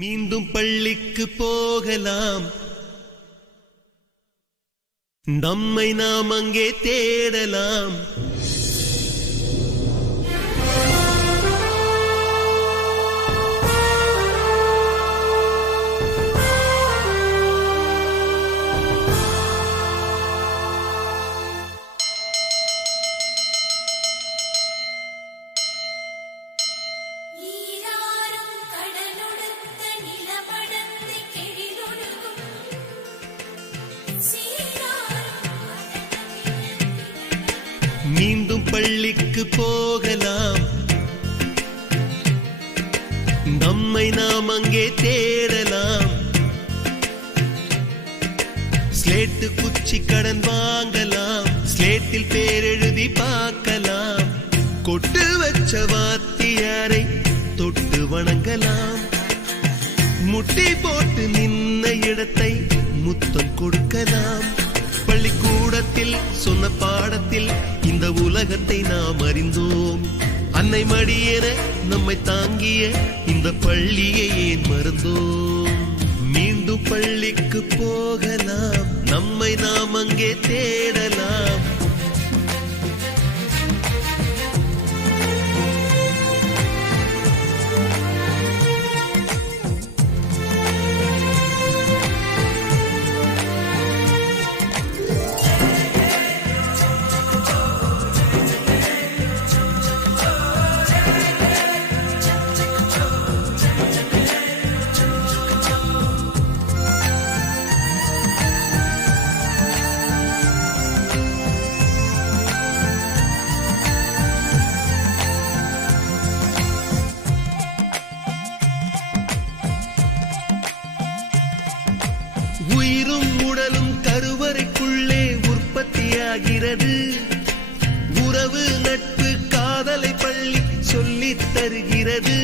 மீண்டும் பள்ளிக்கு போகலாம், நம்மை நாம் அங்கே தேடலாம். மீண்டும் பள்ளிக்கு போகலாம், நம்மை நாம் அங்கே தேடலாம். ஸ்லேட்டு குச்சி கடன் வாங்கலாம், ஸ்லேட்டில் பேர் எழுதி பார்க்கலாம். கொட்டு வச்ச வாத்தியாரை தொட்டு வணங்கலாம். முட்டி போட்டு நின்ன இடத்தை முத்தம் கொடுக்கலாம். பள்ளிக்கூடத்தில் சொன்ன பாடத்தில் இந்த உலகத்தை நாம் அறிந்தோம். அன்னை மடியென நம்மை தாங்கிய இந்த பள்ளியை ஏன் மறந்தோம்? மீண்டும் பள்ளிக்கு போகலாம், நம்மை நாம் அங்கே தேடலாம். உயிரும் உடலும் கருவறைக்குள்ளே உற்பத்தியாகிறது. உறவு நட்பு காதலை பள்ளி சொல்லித் தருகிறது.